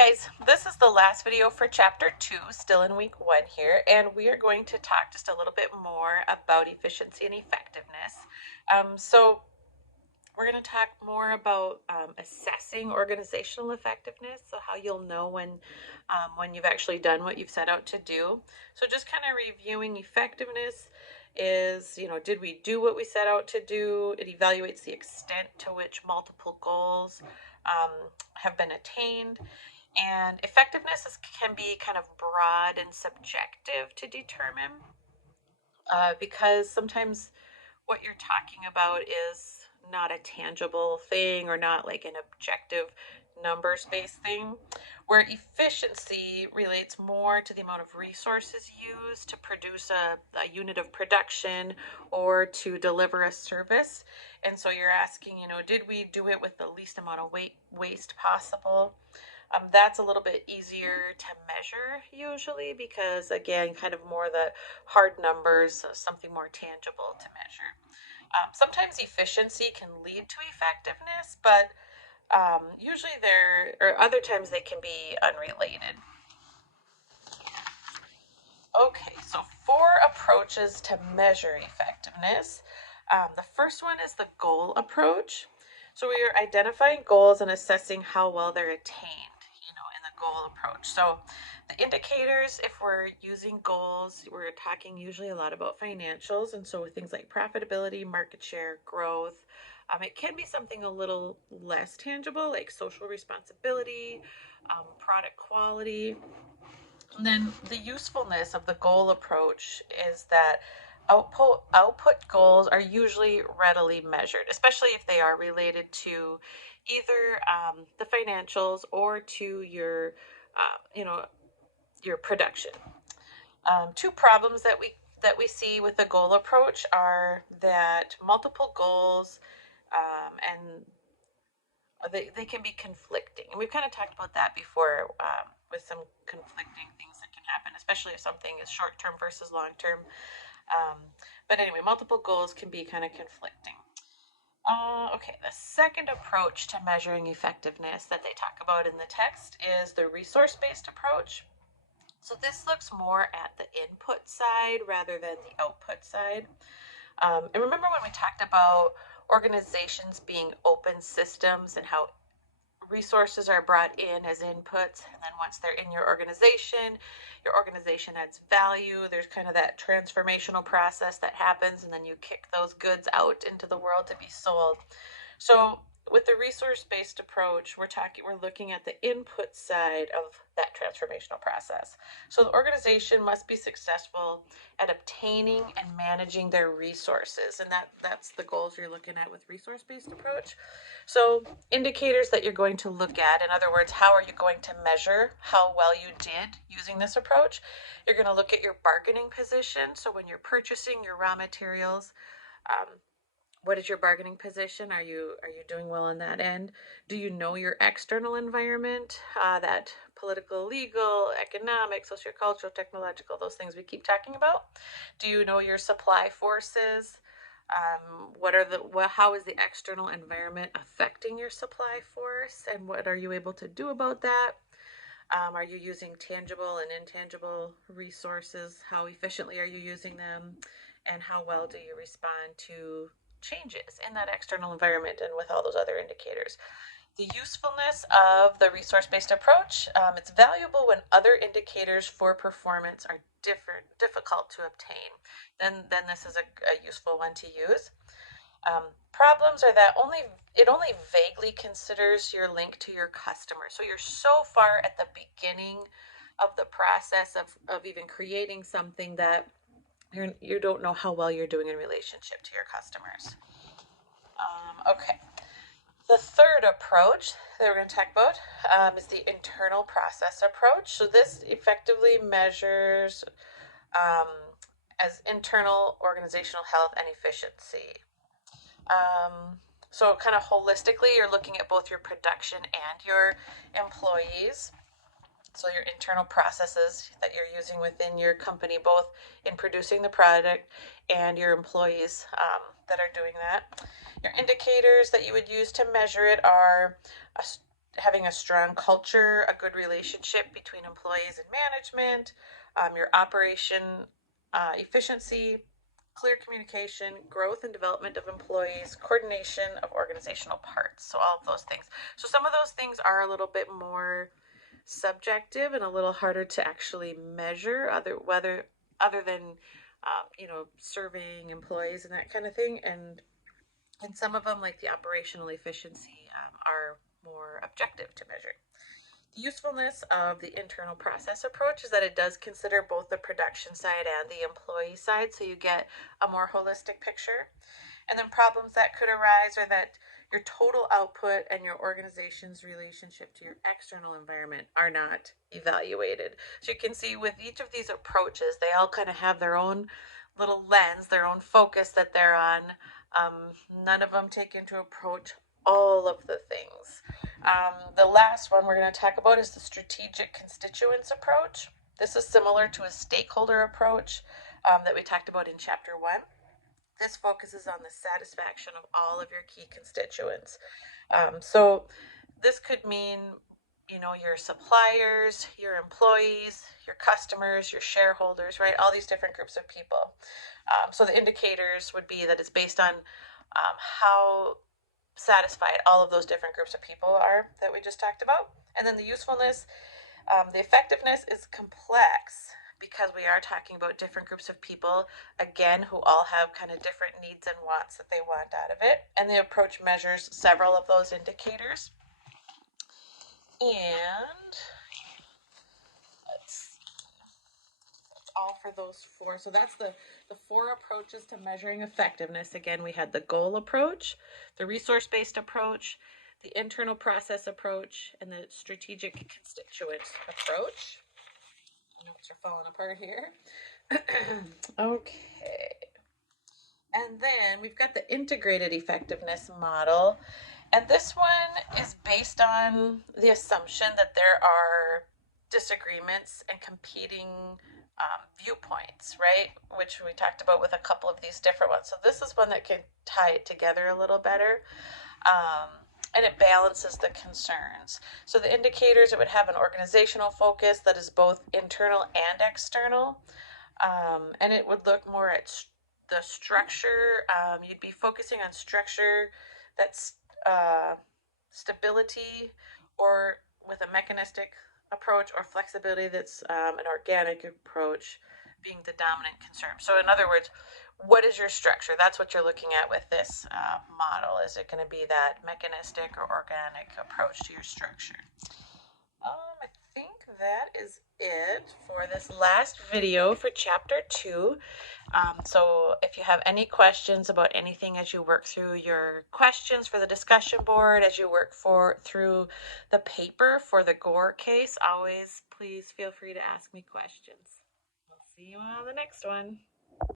guys, this is the last video for chapter 2, still in week 1 here, and we are going to talk just a little bit more about efficiency and effectiveness. So we're going to talk more about assessing organizational effectiveness, so how you'll know when you've actually done what you've set out to do. So just kind of reviewing effectiveness is, did we do what we set out to do? It evaluates the extent to which multiple goals have been attained. And effectiveness can be kind of broad and subjective to determine because sometimes what you're talking about is not a tangible thing or not like an objective numbers based thing, where efficiency relates more to the amount of resources used to produce a unit of production or to deliver a service. And so you're asking, did we do it with the least amount of waste possible? That's a little bit easier to measure usually because, again, kind of more the hard numbers, something more tangible to measure. Sometimes efficiency can lead to effectiveness, but usually other times they can be unrelated. Okay, so 4 approaches to measure effectiveness. The first one is the goal approach. So we are identifying goals and assessing how well they're attained, in the goal approach. So the indicators, if we're using goals, we're talking usually a lot about financials. And so with things like profitability, market share, growth, it can be something a little less tangible, like social responsibility, product quality. And then the usefulness of the goal approach is that output goals are usually readily measured, especially if they are related to either the financials or to your production. 2 problems that we see with the goal approach are that multiple goals and they can be conflicting. And we've kind of talked about that before with some conflicting things that can happen, especially if something is short term versus long term. But anyway, multiple goals can be kind of conflicting. Okay, the second approach to measuring effectiveness that they talk about in the text is the resource-based approach. So this looks more at the input side rather than the output side. And remember when we talked about organizations being open systems and how resources are brought in as inputs, and then once they're in your organization adds value. There's kind of that transformational process that happens, and then you kick those goods out into the world to be sold. So with the resource-based approach, we're looking at the input side of that transformational process. So the organization must be successful at obtaining and managing their resources, and that's the goals you're looking at with resource-based approach. So indicators that you're going to look at, in other words, how are you going to measure how well you did using this approach? You're going to look at your bargaining position. So when you're purchasing your raw materials, what is your bargaining position? Are you doing well on that end? Do you know your external environment, that political, legal, economic, sociocultural, technological, those things we keep talking about? Do you know your supply forces? How is the external environment affecting your supply force, and what are you able to do about that? Are you using tangible and intangible resources? How efficiently are you using them? And how well do you respond to changes in that external environment and with all those other indicators? The usefulness of the resource-based approach, it's valuable when other indicators for performance are difficult to obtain. Then this is a useful one to use. Problems are that it only vaguely considers your link to your customer. So you're so far at the beginning of the process of even creating something that you don't know how well you're doing in relationship to your customers. Okay. The third approach that we're going to talk about is the internal process approach. So this effectively measures as internal organizational health and efficiency. So kind of holistically, you're looking at both your production and your employees. So your internal processes that you're using within your company, both in producing the product and your employees that are doing that. Your indicators that you would use to measure it are having a strong culture, a good relationship between employees and management, your operation efficiency, clear communication, growth and development of employees, coordination of organizational parts. So all of those things. So some of those things are a little bit more subjective and a little harder to actually measure other than surveying employees and that kind of thing. And some of them, like the operational efficiency, are more objective to measure. The usefulness of the internal process approach is that it does consider both the production side and the employee side, so you get a more holistic picture. And then problems that could arise are that your total output and your organization's relationship to your external environment are not evaluated. So you can see with each of these approaches, they all kind of have their own little lens, their own focus that they're on. None of them take into approach all of the things. The last one we're going to talk about is the strategic constituents approach. This is similar to a stakeholder approach that we talked about in chapter 1. This focuses on the satisfaction of all of your key constituents. So this could mean, your suppliers, your employees, your customers, your shareholders, right? All these different groups of people. So the indicators would be that it's based on how satisfied all of those different groups of people are that we just talked about. And then the usefulness, the effectiveness is complex because we are talking about different groups of people, again, who all have kind of different needs and wants that they want out of it. And the approach measures several of those indicators. And that's all for those four. So that's the 4 approaches to measuring effectiveness. Again, we had the goal approach, the resource-based approach, the internal process approach, and the strategic constituent approach. My notes are falling apart here. Okay. And then we've got the integrated effectiveness model. And this one is based on the assumption that there are disagreements and competing viewpoints, right? Which we talked about with a couple of these different ones. So this is one that can tie it together a little better. And it balances the concerns. So the indicators, it would have an organizational focus that is both internal and external. And it would look more at the structure. You'd be focusing on structure that's stability, or with a mechanistic approach, or flexibility that's an organic approach being the dominant concern. So in other words, what is your structure? That's what you're looking at with this model. Is it going to be that mechanistic or organic approach to your structure? I think that is it for this last video for chapter 2. So if you have any questions about anything as you work through your questions for the discussion board, as you work through the paper for the Gore case, always please feel free to ask me questions. I'll see you on the next one.